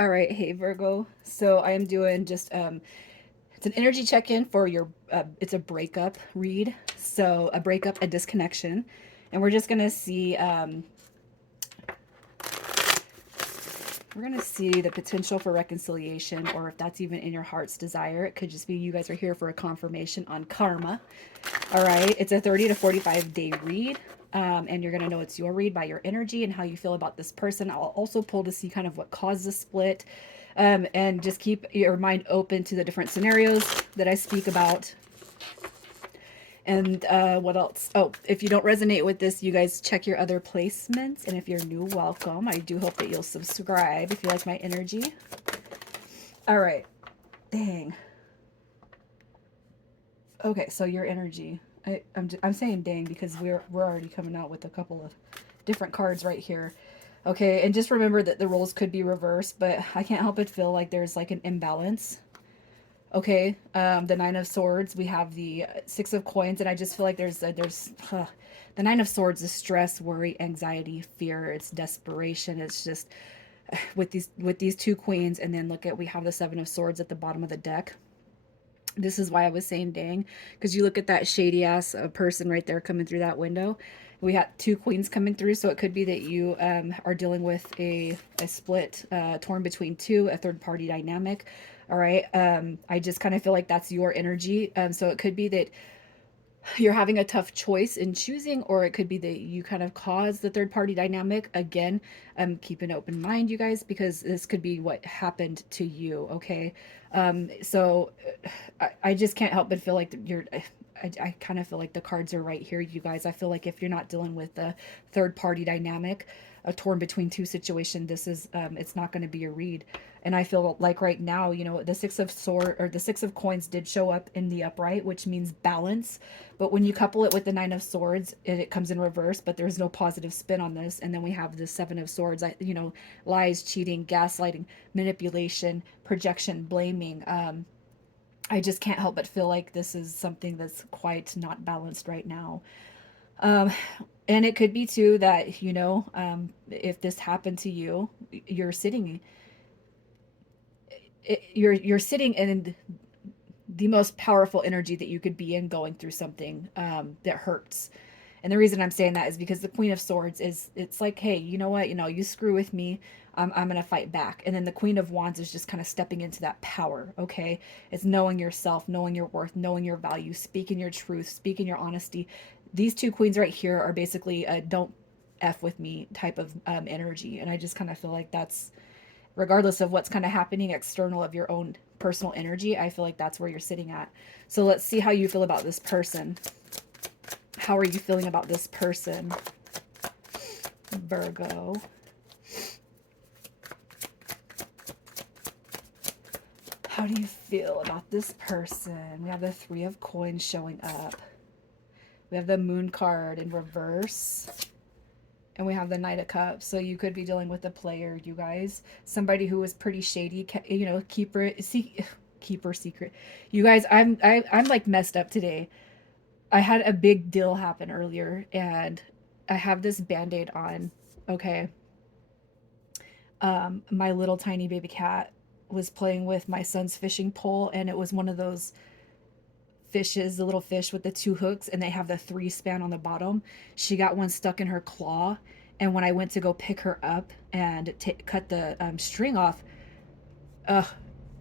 All right, hey Virgo. So I am doing just it's an energy check-in for your it's a breakup read. So a breakup, a disconnection. And we're just going to see we're going to see the potential for reconciliation, or if that's even in your heart's desire. It could just be you guys are here for a confirmation on karma. All right, it's a 30 to 45 day read. And you're going to know it's your read by your energy and how you feel about this person. I'll also pull to see kind of what caused the split. And just keep your mind open to the different scenarios that I speak about. And what else? Oh, if you don't resonate with this, you guys check your other placements. And if you're new, welcome. I do hope that you'll subscribe if you like my energy. All right. Dang. Okay, so your energy. I'm saying dang because we're already coming out with a couple of different cards right here. Okay, and just remember that the roles could be reversed, but I can't help but feel like there's like an imbalance. Okay, the Nine of Swords. We have the Six of Coins, and I just feel like the Nine of Swords is stress, worry, anxiety, fear. It's desperation. It's just with these two queens, and then look at we have the Seven of Swords at the bottom of the deck. This is why I was saying dang, because you look at that shady ass person right there coming through that window. We had two queens coming through, so it could be that you are dealing with a split, torn between two, a third party dynamic. All right. I just kind of feel like that's your energy. So it could be that you're having a tough choice in choosing, or it could be that you kind of cause the third party dynamic. Again, keep an open mind, you guys, because this could be what happened to you. Okay. So I just can't help but feel like I kind of feel like the cards are right here, you guys. I feel like if you're not dealing with the third party dynamic, a torn between two situation, this is it's not going to be a read. And I feel like right now, the Six of Sword or the Six of Coins did show up in the upright, which means balance. But when you couple it with the Nine of Swords, it comes in reverse, but there's no positive spin on this. And then we have the Seven of Swords, lies, cheating, gaslighting, manipulation, projection, blaming. I just can't help but feel like this is something that's quite not balanced right now. Um, and it could be too that, if this happened to you, you're sitting, you're sitting in the most powerful energy that you could be in, going through something that hurts. And the reason I'm saying that is because the Queen of Swords it's like, hey, you know what? You screw with me. I'm going to fight back. And then the Queen of Wands is just kind of stepping into that power. Okay. It's knowing yourself, knowing your worth, knowing your value, speaking your truth, speaking your honesty. These two queens right here are basically don't F with me type of energy. And I just kind of feel like that's, regardless of what's kind of happening external of your own personal energy, I feel like that's where you're sitting at. So let's see how you feel about this person. How are you feeling about this person, Virgo? How do you feel about this person? We have the Three of Coins showing up. We have the Moon card in reverse. And we have the Knight of Cups. So you could be dealing with a player, you guys. Somebody who is pretty shady, keeper secret. You guys, I'm like messed up today. I had a big deal happen earlier, and I have this band-aid on. Okay. My little tiny baby cat was playing with my son's fishing pole, and it was one of those fishes, the little fish with the two hooks, and they have the three span on the bottom. She got one stuck in her claw, and when I went to go pick her up and cut the string off, uh,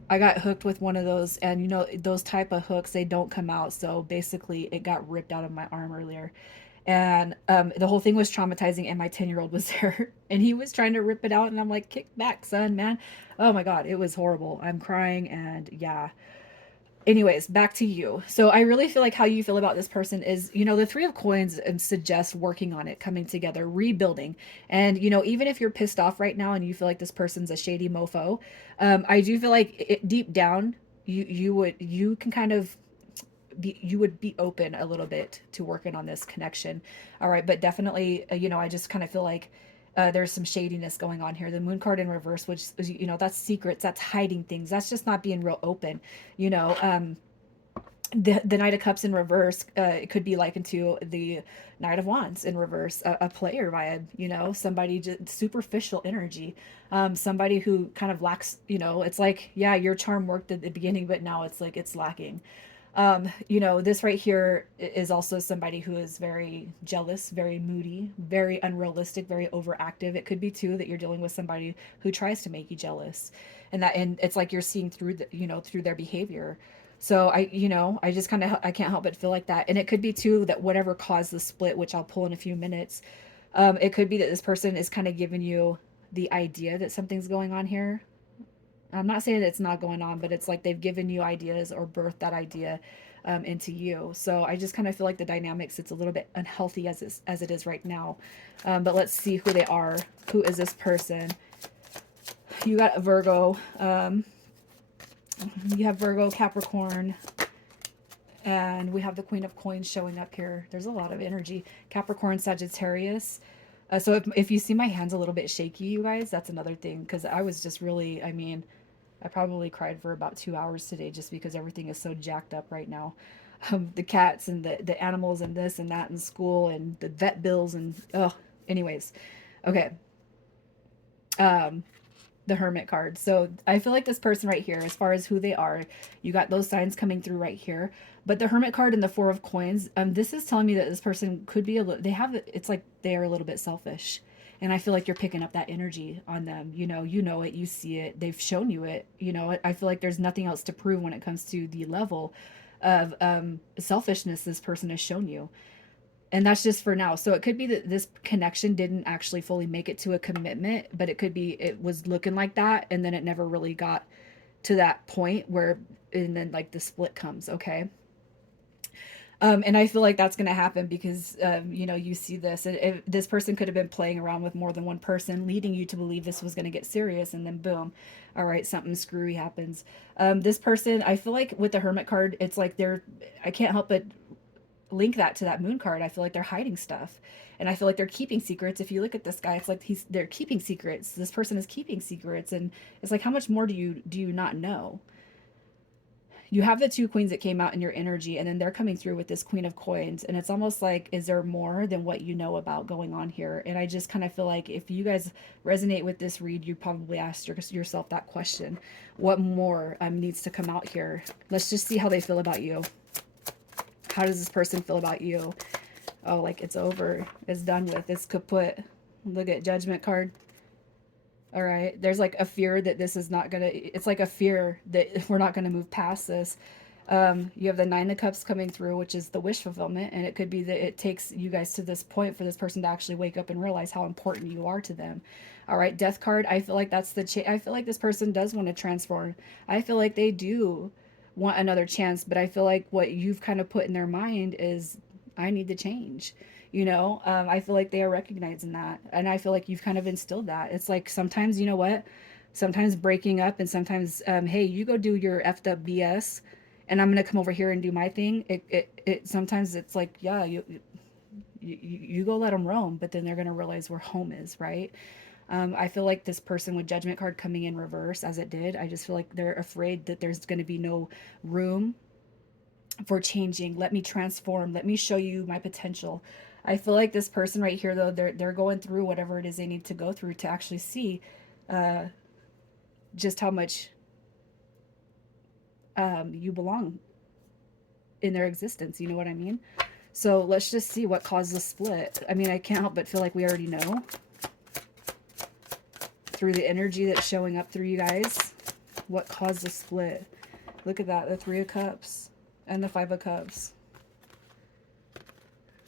I got hooked with one of those, and those type of hooks, they don't come out. So basically, it got ripped out of my arm earlier, and the whole thing was traumatizing. And my 10-year-old was there, and he was trying to rip it out, and I'm like, "Kick back, son, man!" Oh my god, it was horrible. I'm crying, and yeah, anyways, back to you. So I really feel like how you feel about this person is, the Three of Coins suggests working on it, coming together, rebuilding. And, even if you're pissed off right now and you feel like this person's a shady mofo, I do feel like deep down, you can kind of you would be open a little bit to working on this connection. All right. But definitely, I just kind of feel like there's some shadiness going on here. The Moon card in reverse, which that's secrets, that's hiding things, that's just not being real open, you know. the Knight of Cups in reverse, it could be likened to the Knight of Wands in reverse, a player vibe, you know, somebody just superficial energy, somebody who kind of lacks, you know, it's like, yeah, your charm worked at the beginning, but now it's like it's lacking. You know, this right here is also somebody who is very jealous, very moody, very unrealistic, very overactive. It could be too that you're dealing with somebody who tries to make you jealous, and it's like you're seeing through the, you know, through their behavior. So I, you know, I just kind of, I can't help but feel like that. And it could be too that whatever caused the split, which I'll pull in a few minutes, it could be that this person is kind of giving you the idea that something's going on here. I'm not saying that it's not going on, but it's like they've given you ideas or birthed that idea into you. So I just kind of feel like the dynamics, it's a little bit unhealthy as it is right now. But let's see who they are. Who is this person? You got a Virgo. You have Virgo, Capricorn, and we have the Queen of Coins showing up here. There's a lot of energy. Capricorn, Sagittarius. So if you see my hands a little bit shaky, you guys, that's another thing. Because I was just really, I mean, I probably cried for about 2 hours today just because everything is so jacked up right now. The cats and the animals and this and that in school and the vet bills and, oh, anyways. Okay. Um, the Hermit card. So I feel like this person right here, as far as who they are, you got those signs coming through right here. But the Hermit card and the Four of Coins, this is telling me that this person could be they have, it's like they are a little bit selfish. And I feel like you're picking up that energy on them. You know it, you see it, they've shown you it. You know, I feel like there's nothing else to prove when it comes to the level of selfishness this person has shown you, and that's just for now. So it could be that this connection didn't actually fully make it to a commitment, but it could be it was looking like that, and then it never really got to that point where, and then like the split comes. Okay. And I feel like that's going to happen because, you know, you see this. This person could have been playing around with more than one person, leading you to believe this was going to get serious, and then boom, all right, something screwy happens. This person, I feel like with the Hermit card, it's like they're, I can't help but link that to that moon card. I feel like they're hiding stuff. And I feel like they're keeping secrets. If you look at this guy, it's like they're keeping secrets. This person is keeping secrets, and it's like how much more do you not know? You have the two queens that came out in your energy, and then they're coming through with this Queen of Coins, and it's almost like, is there more than what you know about going on here? And I just kind of feel like if you guys resonate with this read, you probably asked yourself that question: what more needs to come out here? Let's just see how they feel about you. How does this person feel about you? Oh, like it's over, it's done with, it's kaput. Look at Judgment card. All right, there's like a fear that this is not gonna, it's like a fear that we're not gonna move past this. You have the Nine of Cups coming through, which is the wish fulfillment, and it could be that it takes you guys to this point for this person to actually wake up and realize how important you are to them. All right, Death card, I feel like that's I feel like this person does want to transform. I feel like they do want another chance, but I feel like what you've kind of put in their mind is, I need to change. You know, I feel like they are recognizing that, and I feel like you've kind of instilled that. It's like sometimes, you know what, sometimes breaking up, and sometimes, hey, you go do your effed up BS, and I'm gonna come over here and do my thing. It sometimes it's like, yeah, you go let them roam, but then they're gonna realize where home is, right? I feel like this person with Judgment card coming in reverse as it did, I just feel like they're afraid that there's going to be no room for changing. Let me transform. Let me show you my potential. I feel like this person right here, though, they're going through whatever it is they need to go through to actually see uh, just how much you belong in their existence. You know what I mean? So let's just see what caused the split. I mean, I can't help but feel like we already know through the energy that's showing up through you guys what caused the split. Look at that, the Three of Cups and the Five of Cups.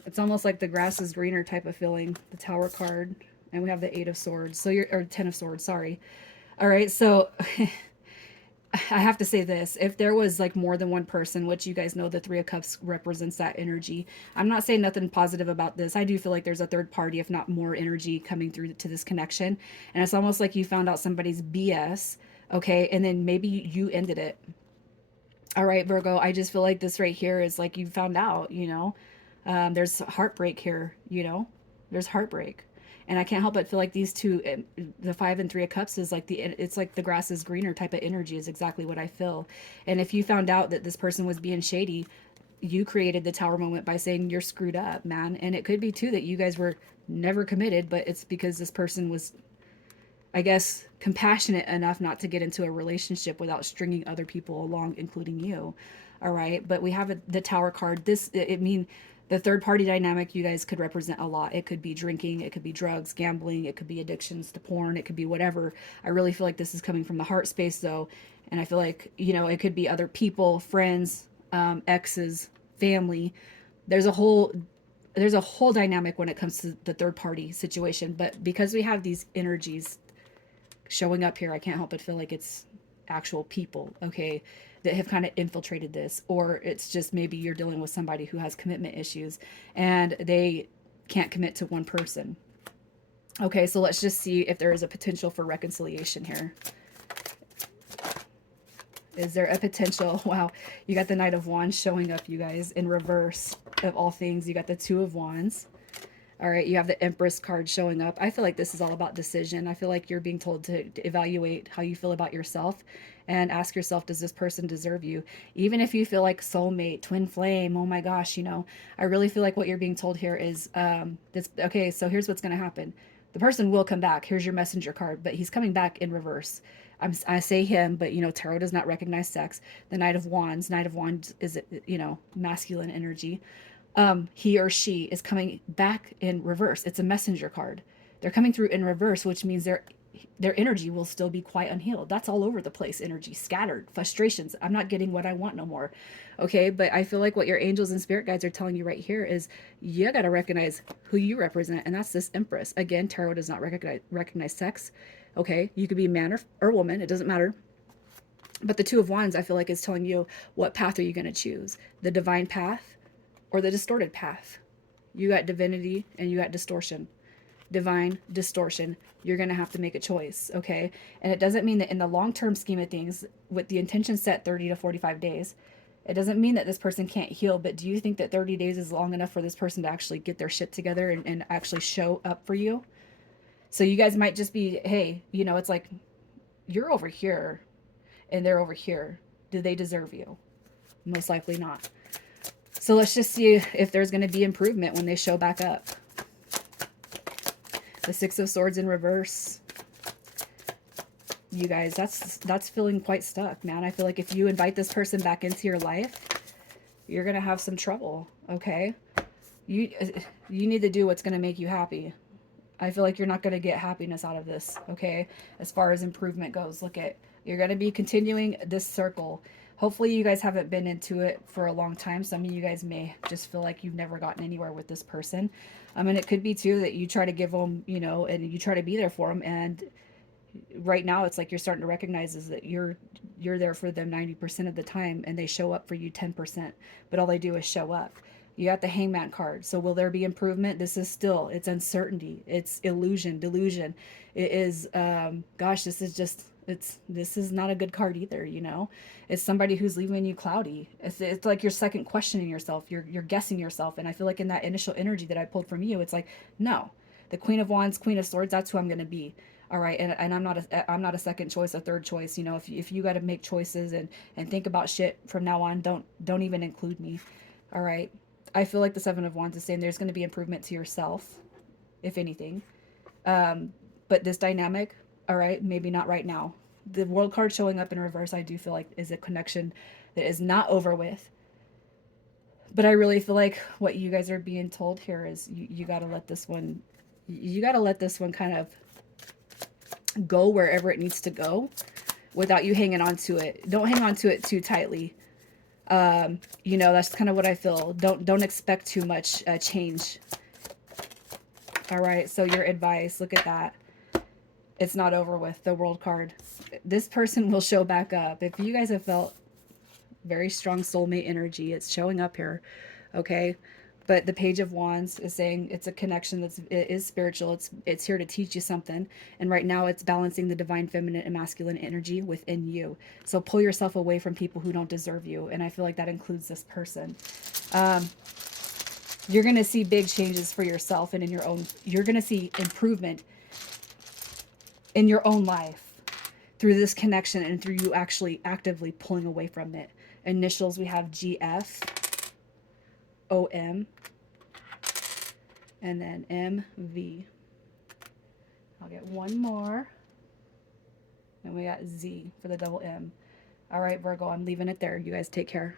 It's almost like the grass is greener type of feeling. The Tower card, and we have the Eight of Swords. So you're, or Ten of Swords, sorry. All right, so I have to say this. If there was like more than one person, which you guys know the Three of Cups represents that energy. I'm not saying nothing positive about this. I do feel like there's a third party, if not more energy coming through to this connection. And it's almost like you found out somebody's BS, okay? And then maybe you ended it. All right, Virgo, I just feel like this right here is like you found out, you know. There's heartbreak here, you know. There's heartbreak. And I can't help but feel like these two, the 5 and 3 of Cups is like it's like the grass is greener type of energy is exactly what I feel. And if you found out that this person was being shady, you created the tower moment by saying you're screwed up, man. And it could be too that you guys were never committed, but it's because this person was, I guess, compassionate enough not to get into a relationship without stringing other people along, including you. All right. But we have the tower card. It mean the third party dynamic you guys could represent a lot. It could be drinking, it could be drugs, gambling, it could be addictions to porn, it could be whatever. I really feel like this is coming from the heart space though. And I feel like, it could be other people, friends, exes, family. There's a whole there's a whole dynamic when it comes to the third party situation, but because we have these energies showing up here, I can't help but feel like it's actual people, okay, that have kind of infiltrated this, or it's just maybe you're dealing with somebody who has commitment issues and they can't commit to one person. Okay, so let's just see if there is a potential for reconciliation here. Is there a potential? Wow, you got the Knight of Wands showing up, you guys, in reverse of all things. You got the Two of Wands. All right, you have the Empress card showing up. I feel like this is all about decision. I feel like you're being told to evaluate how you feel about yourself and ask yourself, does this person deserve you? Even if you feel like soulmate, twin flame, oh my gosh, I really feel like what you're being told here is this. Okay, so here's what's going to happen. The person will come back. Here's your messenger card, but he's coming back in reverse. I say him, but tarot does not recognize sex. The Knight of Wands. Knight of Wands is masculine energy. He or she is coming back in reverse. It's a messenger card. They're coming through in reverse, which means their energy will still be quite unhealed. That's all over the place energy, scattered, frustrations. I'm not getting what I want no more. Okay, but I feel like what your angels and spirit guides are telling you right here is you got to recognize who you represent, and that's this Empress. Again, tarot does not recognize sex. Okay, you could be man or woman, it doesn't matter. But the Two of Wands, I feel like, is telling you what path are you going to choose, the divine path or the distorted path. You got divinity and you got distortion. Divine, distortion. You're going to have to make a choice, okay? And it doesn't mean that in the long-term scheme of things, with the intention set 30 to 45 days, it doesn't mean that this person can't heal, but do you think that 30 days is long enough for this person to actually get their shit together and actually show up for you? So you guys might just be, hey, it's like, you're over here and they're over here. Do they deserve you? Most likely not. So let's just see if there's going to be improvement when they show back up. The Six of Swords in reverse. You guys, that's feeling quite stuck, man. I feel like if you invite this person back into your life, you're going to have some trouble, okay? You need to do what's going to make you happy. I feel like you're not going to get happiness out of this, okay? As far as improvement goes, you're going to be continuing this circle. Hopefully you guys haven't been into it for a long time. Some of you guys may just feel like you've never gotten anywhere with this person. And it could be too that you try to give them, and you try to be there for them. And right now it's like you're starting to recognize is that you're there for them 90% of the time and they show up for you 10%. But all they do is show up. You got the Hangman card. So will there be improvement? This is still, it's uncertainty. It's illusion, delusion. It is, gosh, this is not a good card either, It's somebody who's leaving you cloudy. It's like you're second questioning yourself. You're guessing yourself. And I feel like in that initial energy that I pulled from you, it's like, no, the Queen of Wands, Queen of Swords, that's who I'm going to be. All right. And I'm not a second choice, a third choice. If you got to make choices and think about shit from now on, don't even include me. All right. I feel like the Seven of Wands is saying there's going to be improvement to yourself, if anything. But this dynamic, all right, maybe not right now. The World card showing up in reverse, I do feel like is a connection that is not over with. But I really feel like what you guys are being told here is you got to let this one, kind of go wherever it needs to go without you hanging on to it. Don't hang on to it too tightly. That's kind of what I feel. Don't expect too much change. All right. So your advice, look at that. It's not over with, the World card. This person will show back up. If you guys have felt very strong soulmate energy, it's showing up here. Okay. But the Page of Wands is saying it's a connection it is spiritual. It's here to teach you something. And right now it's balancing the divine feminine and masculine energy within you. So pull yourself away from people who don't deserve you. And I feel like that includes this person. You're going to see big changes for yourself and in your own, you're going to see improvement in your own life through this connection and through you actually actively pulling away from it. Initials, we have GF, OM, and then MV. I'll get one more. And we got Z for the double M. All right, Virgo, I'm leaving it there. You guys take care.